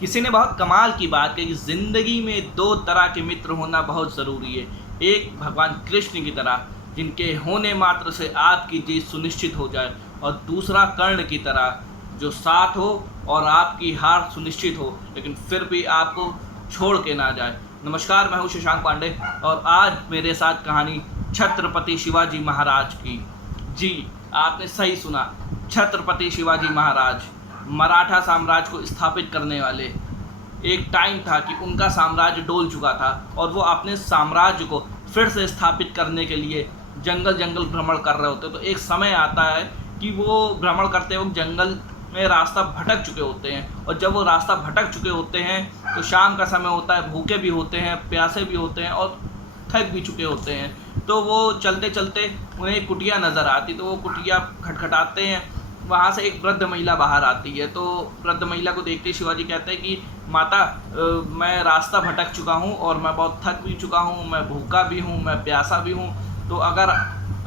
किसी ने बहुत कमाल की बात कही कि ज़िंदगी में दो तरह के मित्र होना बहुत ज़रूरी है। एक भगवान कृष्ण की तरह जिनके होने मात्र से आपकी जीत सुनिश्चित हो जाए, और दूसरा कर्ण की तरह जो साथ हो और आपकी हार सुनिश्चित हो लेकिन फिर भी आपको छोड़ के ना जाए। नमस्कार, मैं हूँ शशांक पांडे और आज मेरे साथ कहानी छत्रपति शिवाजी महाराज की। जी, आपने सही सुना, छत्रपति शिवाजी महाराज मराठा साम्राज्य को स्थापित करने वाले। एक टाइम था कि उनका साम्राज्य डोल चुका था और वो अपने साम्राज्य को फिर से स्थापित करने के लिए जंगल जंगल भ्रमण कर रहे होते। तो एक समय आता है कि वो भ्रमण करते वक्त जंगल में रास्ता भटक चुके होते हैं, और जब वो रास्ता भटक चुके होते हैं तो शाम का समय होता है, भूखे भी होते हैं, प्यासे भी होते हैं और थक भी चुके होते हैं। तो वो चलते चलते उन्हें एक कुटिया नज़र आती, तो वो कुटिया खटखटाते हैं। वहाँ से एक वृद्ध महिला बाहर आती है। तो वृद्ध महिला को देखते शिवाजी कहते हैं कि माता, मैं रास्ता भटक चुका हूँ और मैं बहुत थक भी चुका हूँ, मैं भूखा भी हूँ, मैं प्यासा भी हूँ, तो अगर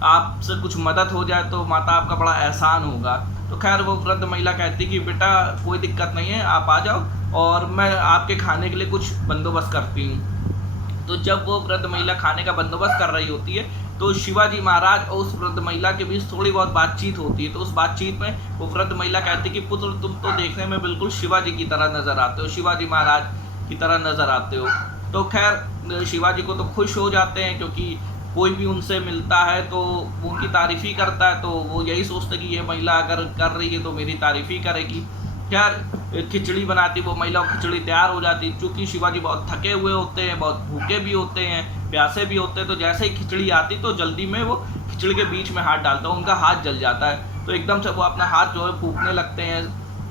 आपसे कुछ मदद हो जाए तो माता आपका बड़ा एहसान होगा। तो खैर वो वृद्ध महिला कहती कि बेटा कोई दिक्कत नहीं है, आप आ जाओ और मैं आपके खाने के लिए कुछ बंदोबस्त करती हूँ। तो जब वो वृद्ध महिला खाने का बंदोबस्त कर रही होती है तो शिवाजी महाराज और उस वृद्ध महिला के बीच थोड़ी बहुत बातचीत होती है। तो उस बातचीत में वो वृद्ध महिला कहती कि पुत्र, तुम तो देखने में बिल्कुल शिवाजी की तरह नज़र आते हो, शिवाजी महाराज की तरह नज़र आते हो। तो खैर शिवाजी को तो खुश हो जाते हैं, क्योंकि कोई भी उनसे मिलता है तो वो उनकी तारीफ़ ही करता है। तो वो यही सोचते कि ये महिला अगर कर रही है तो मेरी तारीफ़ ही करेगी। खैर खिचड़ी बनाती वो महिला, खिचड़ी तैयार हो जाती। चूँकि शिवाजी बहुत थके हुए होते हैं, बहुत भूखे भी होते हैं, प्यासे भी होते हैं, तो जैसे ही खिचड़ी आती तो जल्दी में वो खिचड़ी के बीच में हाथ डालता है, उनका हाथ जल जाता है। तो एकदम से वो अपना हाथ जो है फूंकने लगते हैं।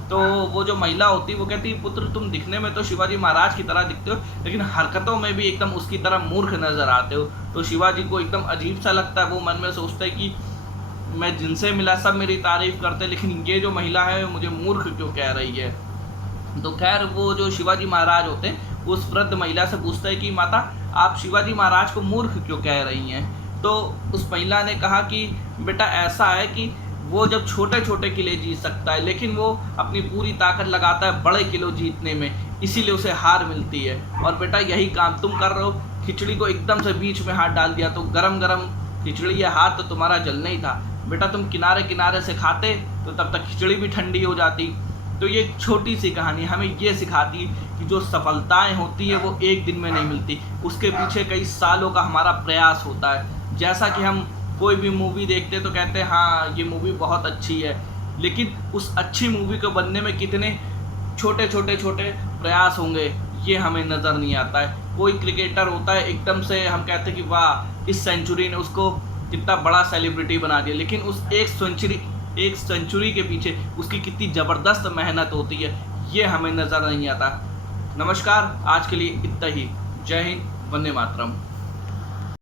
तो वो जो महिला होती है वो कहती है पुत्र, तुम दिखने में तो शिवाजी महाराज की तरह दिखते हो लेकिन हरकतों में भी एकदम उसकी तरह मूर्ख नज़र आते हो। तो शिवाजी को एकदम अजीब सा लगता है। वो मन में सोचते हैं कि मैं जिनसे मिला सब मेरी तारीफ़ करते, लेकिन ये जो महिला है मुझे मूर्ख क्यों कह रही है। तो खैर वो जो शिवाजी महाराज होते हैं उस वृद्ध महिला से पूछते हैं कि माता, आप शिवाजी महाराज को मूर्ख क्यों कह रही हैं। तो उस महिला ने कहा कि बेटा ऐसा है कि वो जब छोटे छोटे किले जीत सकता है लेकिन वो अपनी पूरी ताकत लगाता है बड़े किलो जीतने में, इसीलिए उसे हार मिलती है। और बेटा यही काम तुम कर रहे हो, खिचड़ी को एकदम से बीच में हाथ डाल दिया तो गरम गरम खिचड़ी या हाथ तो तुम्हारा जलना ही था। बेटा तुम किनारे किनारे से खाते तो तब तक खिचड़ी भी ठंडी हो जाती। तो ये एक छोटी सी कहानी हमें ये सिखाती है कि जो सफलताएं होती है वो एक दिन में नहीं मिलती, उसके पीछे कई सालों का हमारा प्रयास होता है। जैसा कि हम कोई भी मूवी देखते तो कहते हैं हाँ ये मूवी बहुत अच्छी है, लेकिन उस अच्छी मूवी को बनने में कितने छोटे छोटे प्रयास होंगे ये हमें नज़र नहीं आता है। कोई क्रिकेटर होता है, एकदम से हम कहते हैं कि वाह इस सेंचुरी ने उसको कितना बड़ा सेलिब्रिटी बना दिया, लेकिन उस एक सेंचुरी के पीछे उसकी कितनी ज़बरदस्त मेहनत होती है ये हमें नज़र नहीं आता। नमस्कार, आज के लिए इतना ही। जय हिंद, वंदे मातरम।